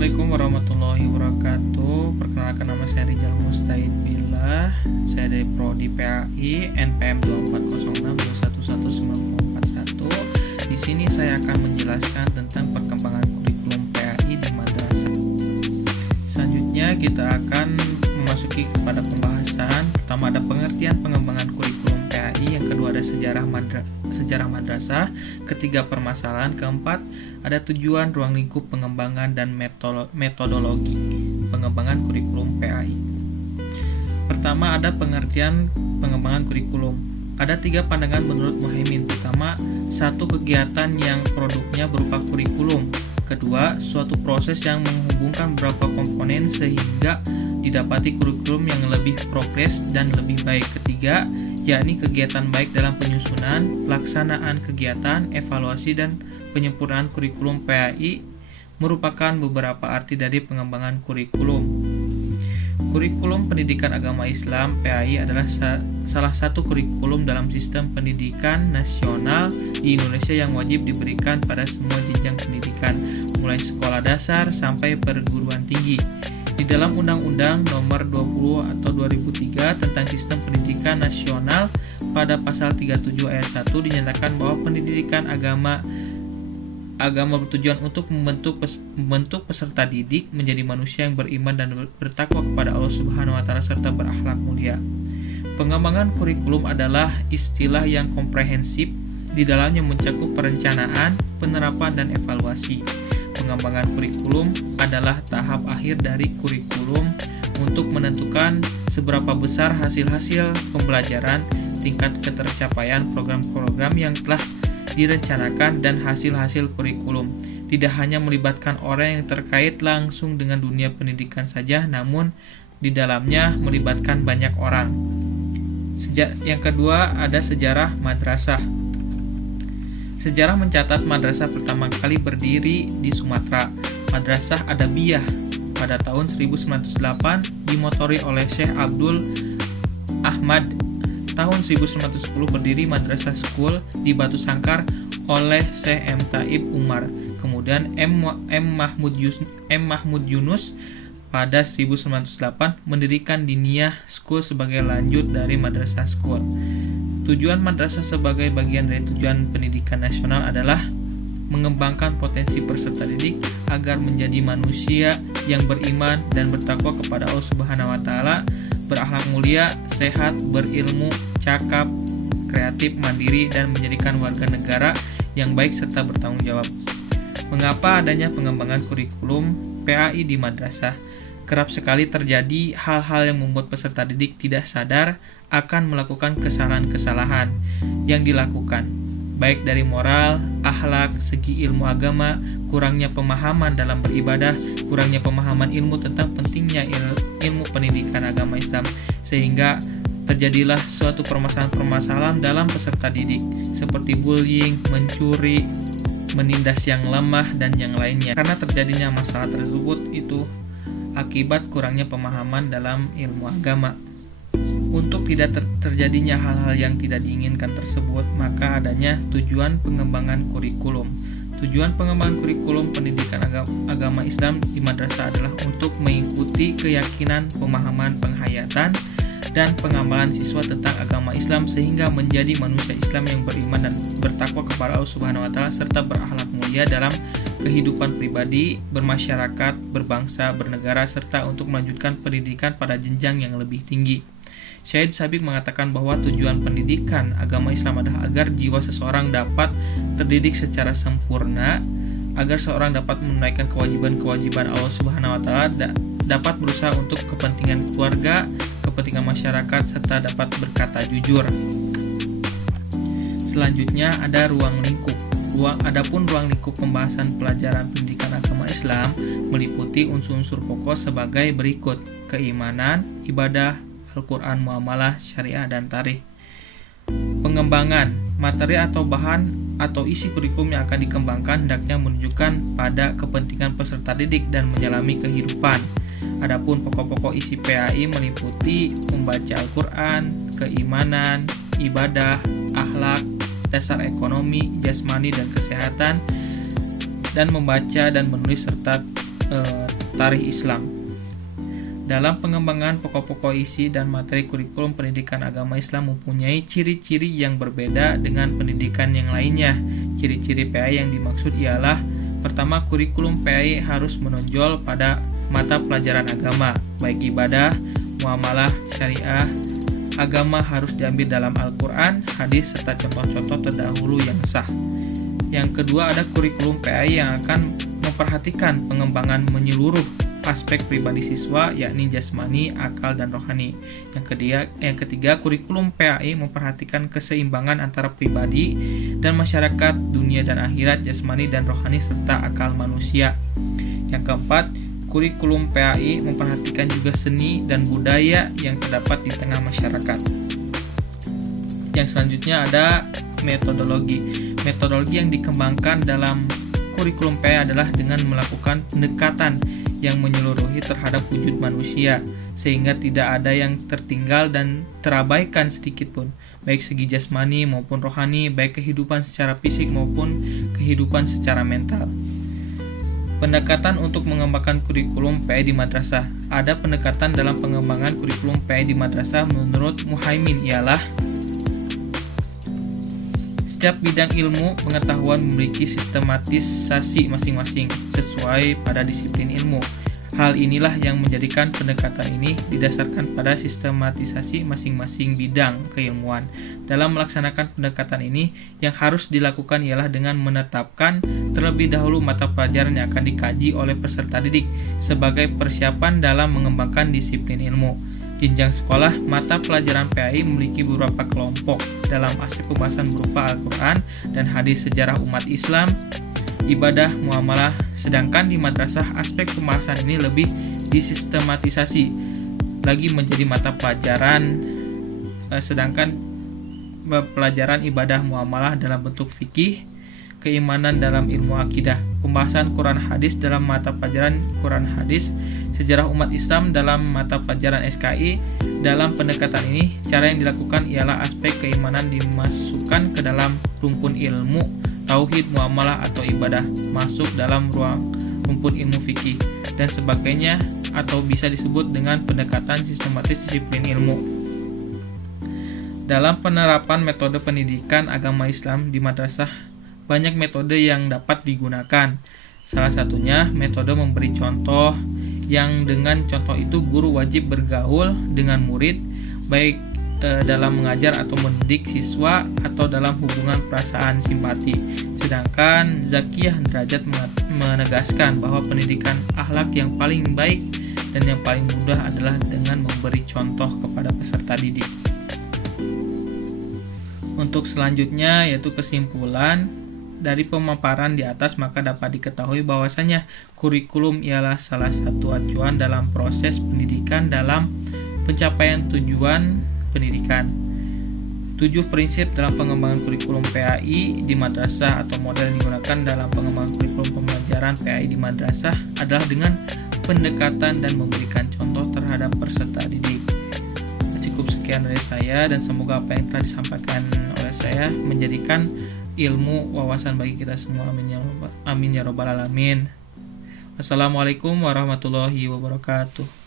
Assalamualaikum warahmatullahi wabarakatuh. Perkenalkan, nama saya Rizal Mustahid Billah. Saya dari Prodi PAI NPM 2406211941. Di sini saya akan menjelaskan tentang perkembangan kurikulum PAI di madrasah. Selanjutnya kita akan memasuki kepada pembahasan. Pertama ada pengertian pengembangan kurikulum PAI, yang kedua ada sejarah madrasah, ketiga permasalahan, keempat ada tujuan, ruang lingkup pengembangan, dan metodologi pengembangan kurikulum PAI. Pertama ada pengertian pengembangan kurikulum. Ada 3 pandangan menurut Muhaimin. Pertama, satu kegiatan yang produknya berupa kurikulum. Kedua, suatu proses yang menghubungkan beberapa komponen sehingga didapati kurikulum yang lebih progres dan lebih baik. Ketiga, yakni kegiatan baik dalam penyusunan, pelaksanaan kegiatan, evaluasi, dan penyempurnaan kurikulum PAI merupakan beberapa arti dari pengembangan kurikulum. Kurikulum pendidikan agama Islam PAI adalah salah satu kurikulum dalam sistem pendidikan nasional di Indonesia yang wajib diberikan pada semua jenjang pendidikan, mulai sekolah dasar sampai perguruan tinggi. Di dalam Undang-Undang Nomor 20 atau 2003 tentang Sistem Pendidikan Nasional, pada pasal 37 ayat 1 dinyatakan bahwa pendidikan agama bertujuan untuk membentuk peserta didik menjadi manusia yang beriman dan bertakwa kepada Allah Subhanahu wa taala serta berakhlak mulia. Pengembangan kurikulum adalah istilah yang komprehensif, di dalamnya mencakup perencanaan, penerapan, dan evaluasi. Pengembangan kurikulum adalah tahap akhir dari kurikulum untuk menentukan seberapa besar hasil-hasil pembelajaran, tingkat ketercapaian program-program yang telah direncanakan, dan hasil-hasil kurikulum. Tidak hanya melibatkan orang yang terkait langsung dengan dunia pendidikan saja, namun di dalamnya melibatkan banyak orang. Yang kedua ada sejarah madrasah. Sejarah mencatat madrasah pertama kali berdiri di Sumatera. Madrasah Adabiyah pada tahun 1908 dimotori oleh Syekh Abdul Ahmad. Tahun 1910 berdiri Madrasah School di Batu Sangkar oleh Syekh M. Taib Umar. Kemudian M. Mahmud Yunus pada 1908 mendirikan Diniyah School sebagai lanjut dari Madrasah School. Tujuan madrasah sebagai bagian dari tujuan pendidikan nasional adalah mengembangkan potensi peserta didik agar menjadi manusia yang beriman dan bertakwa kepada Allah Subhanahu wa taala, berakhlak mulia, sehat, berilmu, cakap, kreatif, mandiri, dan menjadikan warga negara yang baik serta bertanggung jawab. Mengapa adanya pengembangan kurikulum PAI di madrasah? Kerap sekali terjadi hal-hal yang membuat peserta didik tidak sadar akan melakukan kesalahan-kesalahan yang dilakukan, baik dari moral, akhlak, segi ilmu agama, kurangnya pemahaman dalam beribadah, kurangnya pemahaman ilmu tentang pentingnya ilmu pendidikan agama Islam, sehingga terjadilah suatu permasalahan-permasalahan dalam peserta didik, seperti bullying, mencuri, menindas yang lemah, dan yang lainnya. Karena terjadinya masalah tersebut itu akibat kurangnya pemahaman dalam ilmu agama. Untuk tidak terjadinya hal-hal yang tidak diinginkan tersebut, maka adanya tujuan pengembangan kurikulum. Tujuan pengembangan kurikulum pendidikan agama Islam di madrasah adalah untuk mengikuti keyakinan, pemahaman, penghayatan, dan pengamalan siswa tentang agama Islam sehingga menjadi manusia Islam yang beriman dan bertakwa kepada Allah Subhanahu wa taala serta berakhlak mulia dalam kehidupan pribadi, bermasyarakat, berbangsa, bernegara, serta untuk melanjutkan pendidikan pada jenjang yang lebih tinggi. Syahid Sabiq mengatakan bahwa tujuan pendidikan agama Islam adalah agar jiwa seseorang dapat terdidik secara sempurna, agar seorang dapat menunaikan kewajiban-kewajiban Allah Subhanahu wa taala, dapat berusaha untuk kepentingan keluarga, kepentingan masyarakat, serta dapat berkata jujur. Selanjutnya ada ruang lingkup. Adapun ruang lingkup pembahasan pelajaran pendidikan agama Islam meliputi unsur-unsur pokok sebagai berikut: keimanan, ibadah, Al-Quran, muamalah, syariah, dan tarikh. Pengembangan materi atau bahan atau isi kurikulum yang akan dikembangkan hendaknya menunjukkan pada kepentingan peserta didik dan menyelami kehidupan. Adapun pokok-pokok isi PAI meliputi membaca Al-Quran, keimanan, ibadah, akhlak, dasar ekonomi, jasmani, dan kesehatan, dan membaca dan menulis serta tarikh Islam. Dalam pengembangan pokok-pokok isi dan materi kurikulum pendidikan agama Islam mempunyai ciri-ciri yang berbeda dengan pendidikan yang lainnya. Ciri-ciri PAI yang dimaksud ialah: pertama, kurikulum PAI harus menonjol pada mata pelajaran agama, baik ibadah, muamalah, syariah. Agama harus diambil dalam Al-Quran, hadis, serta contoh-contoh terdahulu yang sah. Yang kedua, ada kurikulum PAI yang akan memperhatikan pengembangan menyeluruh aspek pribadi siswa, yakni jasmani, akal, dan rohani. Yang ketiga, kurikulum PAI memperhatikan keseimbangan antara pribadi dan masyarakat, dunia dan akhirat, jasmani dan rohani, serta akal manusia. Yang keempat, kurikulum PAI memperhatikan juga seni dan budaya yang terdapat di tengah masyarakat. Yang selanjutnya ada metodologi. Metodologi yang dikembangkan dalam kurikulum PAI adalah dengan melakukan pendekatan yang menyeluruhi terhadap wujud manusia, sehingga tidak ada yang tertinggal dan terabaikan sedikit pun, baik segi jasmani maupun rohani, baik kehidupan secara fisik maupun kehidupan secara mental. Pendekatan untuk mengembangkan kurikulum PAI di madrasah. Ada pendekatan dalam pengembangan kurikulum PAI di madrasah menurut Muhaimin ialah: setiap bidang ilmu pengetahuan memiliki sistematisasi masing-masing sesuai pada disiplin ilmu. Hal inilah yang menjadikan pendekatan ini didasarkan pada sistematisasi masing-masing bidang keilmuan. Dalam melaksanakan pendekatan ini, yang harus dilakukan ialah dengan menetapkan terlebih dahulu mata pelajaran yang akan dikaji oleh peserta didik sebagai persiapan dalam mengembangkan disiplin ilmu. Jenjang sekolah, mata pelajaran PAI memiliki beberapa kelompok dalam aspek pembahasan berupa Al-Quran dan hadis, sejarah umat Islam, ibadah, muamalah. Sedangkan di madrasah, aspek pembahasan ini lebih disistematisasi lagi menjadi mata pelajaran, sedangkan pelajaran ibadah, muamalah dalam bentuk fikih, keimanan dalam ilmu akidah, pembahasan Quran hadis dalam mata pelajaran Quran hadis, sejarah umat Islam dalam mata pelajaran SKI. Dalam pendekatan ini, cara yang dilakukan ialah aspek keimanan dimasukkan ke dalam rumpun ilmu tauhid, muamalah atau ibadah masuk dalam ruang rumpun ilmu fikih dan sebagainya, atau bisa disebut dengan pendekatan sistematis disiplin ilmu. Dalam penerapan metode pendidikan agama Islam di madrasah, banyak metode yang dapat digunakan. Salah satunya metode memberi contoh, yang dengan contoh itu guru wajib bergaul dengan murid, baik dalam mengajar atau mendidik siswa atau dalam hubungan perasaan simpati. Sedangkan Zakiyah Derajat menegaskan bahwa pendidikan akhlak yang paling baik dan yang paling mudah adalah dengan memberi contoh kepada peserta didik. Untuk selanjutnya yaitu kesimpulan dari pemaparan di atas, maka dapat diketahui bahwasanya kurikulum ialah salah satu acuan dalam proses pendidikan dalam pencapaian tujuan pendidikan. 7 prinsip dalam pengembangan kurikulum PAI di madrasah atau model yang digunakan dalam pengembangan kurikulum pembelajaran PAI di madrasah adalah dengan pendekatan dan memberikan contoh terhadap peserta didik. Cukup sekian dari saya, dan semoga apa yang telah disampaikan oleh saya menjadikan ilmu wawasan bagi kita semua. Amin ya robbal alamin. Wassalamualaikum warahmatullahi wabarakatuh.